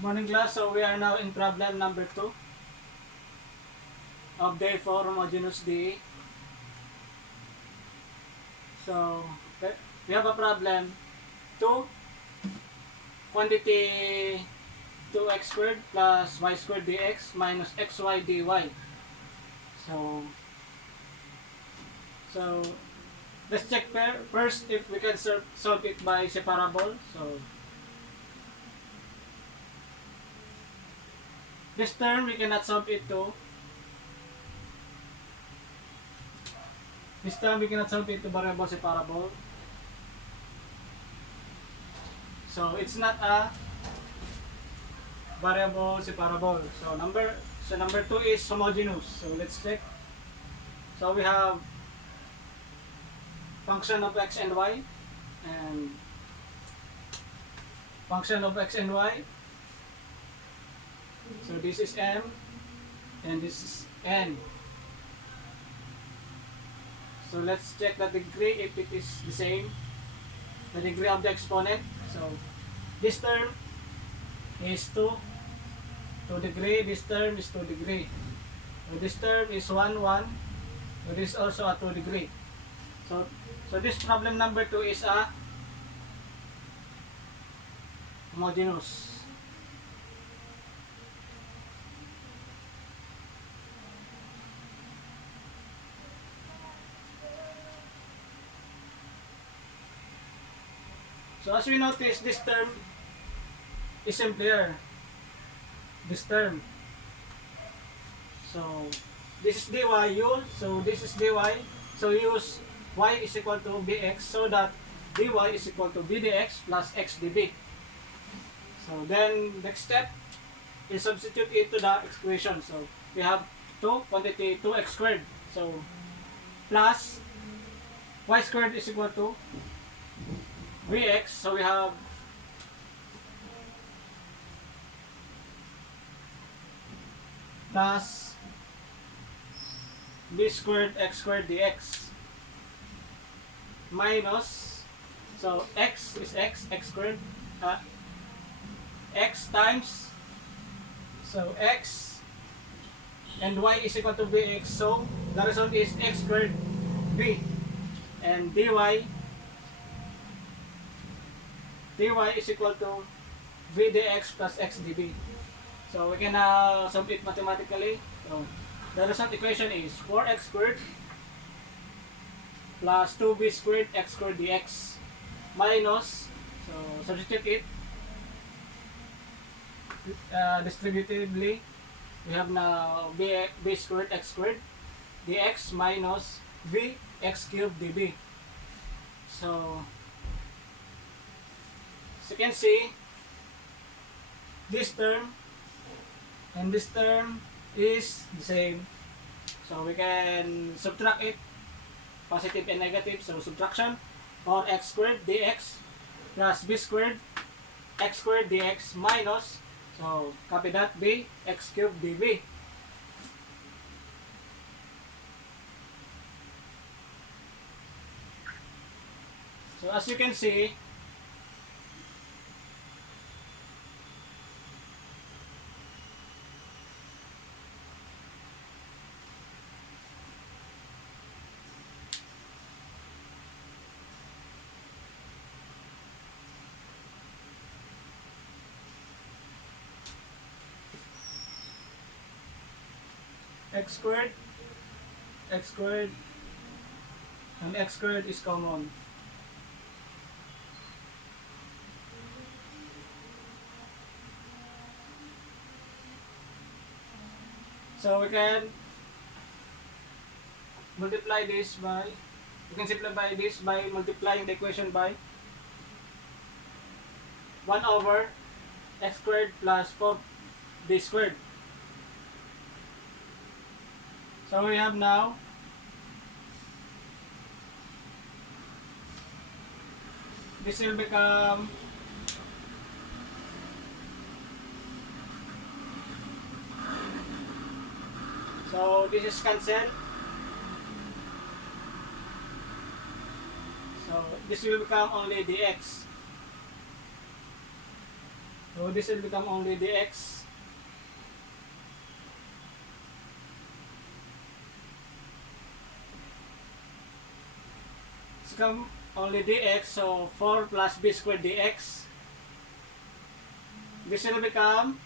Morning class, so we are now in problem number 2 of day 4 homogeneous DE. So we have a problem 2 quantity 2x squared plus y squared dx minus xy dy. So let's check first if we can solve it by separable. So this term we cannot solve it to. This time we cannot solve it to variable separable. So it's not a variable separable. So number 2 is homogeneous. So let's check. So we have function of x and y and function of x and y. So this is m and this is n. So let's check the degree if it is the same, the degree of the exponent. So this term is 2 degree, this term is 2 degree. So this term is 1, 1. So this is also a 2 degree. So this problem number 2 is a homogeneous. So as we notice, this term is simpler. This term. So this is dy, so this is dy. So use y is equal to bx so that dy is equal to b dx plus x db. So then next step is substitute it to the equation. So we have 2 quantity 2x squared. So plus y squared is equal to vx. So we have plus b squared x squared dx minus, so x is x squared, x times, so x and y is equal to bx, so the result is x squared b, and dy is equal to v dx plus x db. So we can solve it mathematically. So the result equation is 4x squared plus 2b squared x squared dx minus, so substitute it distributively. We have now b squared x squared dx minus v x cubed db. So as you can see, this term and this term is the same. So we can subtract it, positive and negative. So subtraction for x squared dx plus b squared x squared dx minus, so copy that, b x cubed db. So as you can see, x squared and x squared is common. So we can multiply this by, we can simplify this by multiplying the equation by 1 over x squared plus 4b squared. So we have now this will become so this is cancelled. So this will become only dx. So this will become only dx. It's become only dx, so 4 plus b squared dx. This will become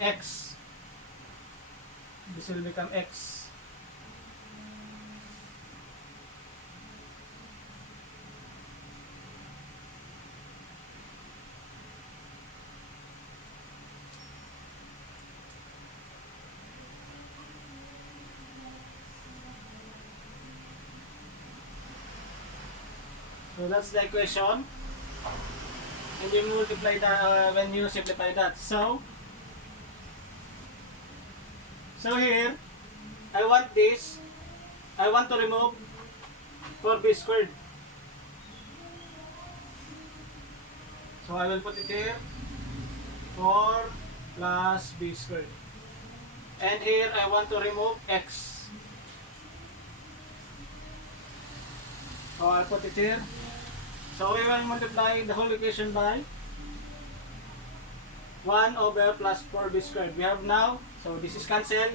x. This will become x. So that's the equation. And you multiply that when you simplify that. So here, I want this. I want to remove 4b squared. So I will put it here. 4 plus b squared. And here I want to remove x. So I'll put it here. So we will multiply the whole equation by 1 over plus 4b squared. We have now, so this is cancelled.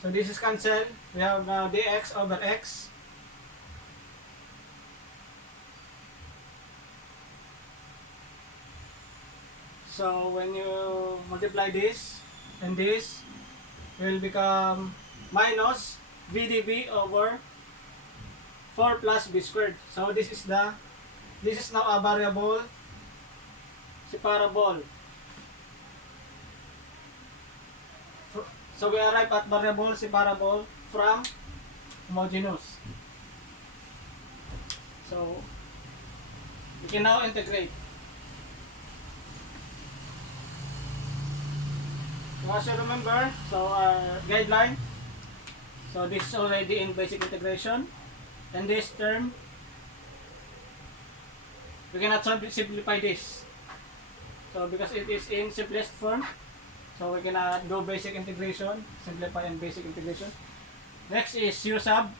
So this is cancelled. We have now dx over x. So when you multiply this and this, will become minus vdb over 4 plus b squared. So this is now a variable separable. So we arrive at variable separable from homogeneous. So we can now integrate. So as you remember, so our guideline, so this is already in basic integration, and this term, we cannot simplify this. So because it is in simplest form, so we cannot do basic integration, simplify and basic integration. Next is u sub.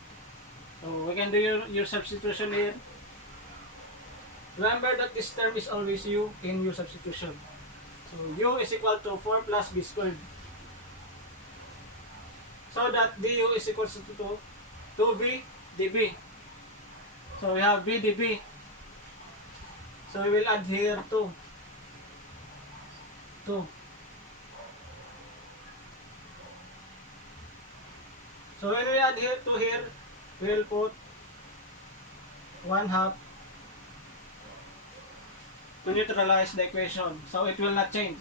So we can do your substitution here. Remember that this term is always u in u substitution. So u is equal to 4 plus b squared. So that du is equal to 2b db. So we have b db. So we will add here 2. So when we add here to here, we will put 1/2 to neutralize the equation. So it will not change.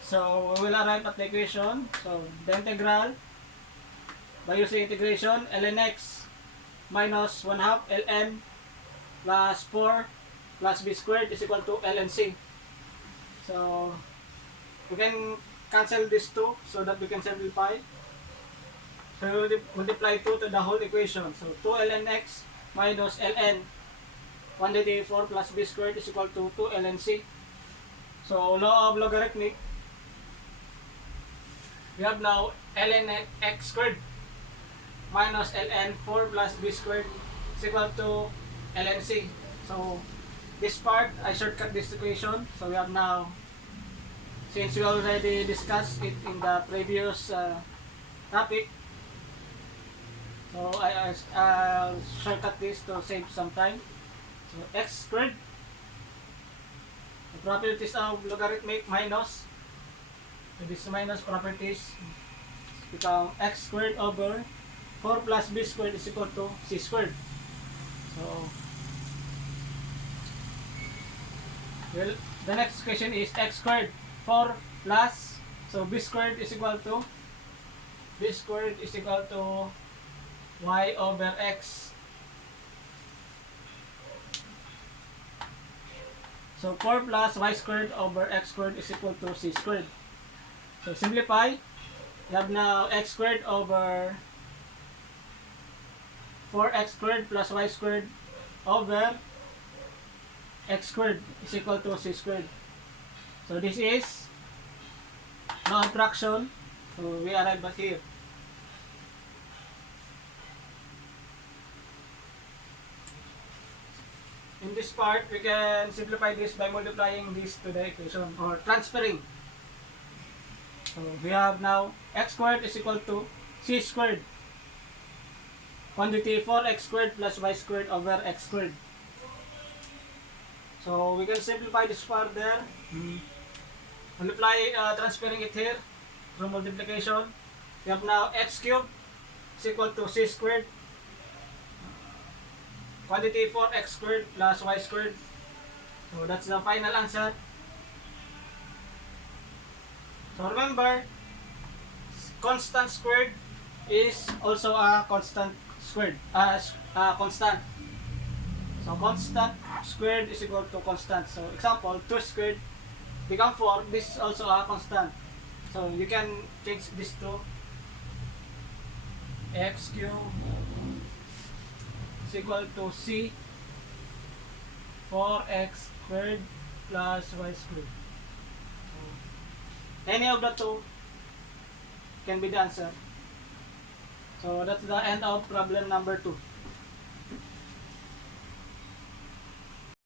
So we will arrive at the equation. So the integral, by using integration, ln x minus 1/2 ln plus 4 plus b squared is equal to ln c. So we can cancel these two so that we can simplify. So we will multiply 2 to the whole equation. So 2 ln x minus ln 1/4 plus b squared is equal to 2 ln c. So law of logarithmic, we have now ln x squared minus ln 4 plus b squared is equal to ln c. So this part, I shortcut this equation. So we have now, since we already discussed it in the previous topic, so I'll shortcut this to save some time. So x squared, the properties of logarithmic minus, so this minus properties become x squared over 4 plus b squared is equal to c squared. So well, the next question is x squared 4 plus, so b squared is equal to y over x. So 4 plus y squared over x squared is equal to c squared. So simplify, you have now x squared over 4x squared plus y squared over x squared is equal to c squared. So this is no fraction. So we arrive at here. in this part, we can simplify this by multiplying this to the equation or transferring. So we have now x squared is equal to c squared. Quantity for x squared plus y squared over x squared. So we can simplify this part there. Multiply, transferring it here through multiplication. We have now x cubed is equal to c squared. Quantity for x squared plus y squared. So that's the final answer. So remember, constant squared is also a constant squared. Constant. So constant squared is equal to constant. So example, 2 squared become 4. This is also a constant. So you can change this to x cubed is equal to c 4x squared plus y squared. So, any of the two can be the answer. So that's the end of problem number 2.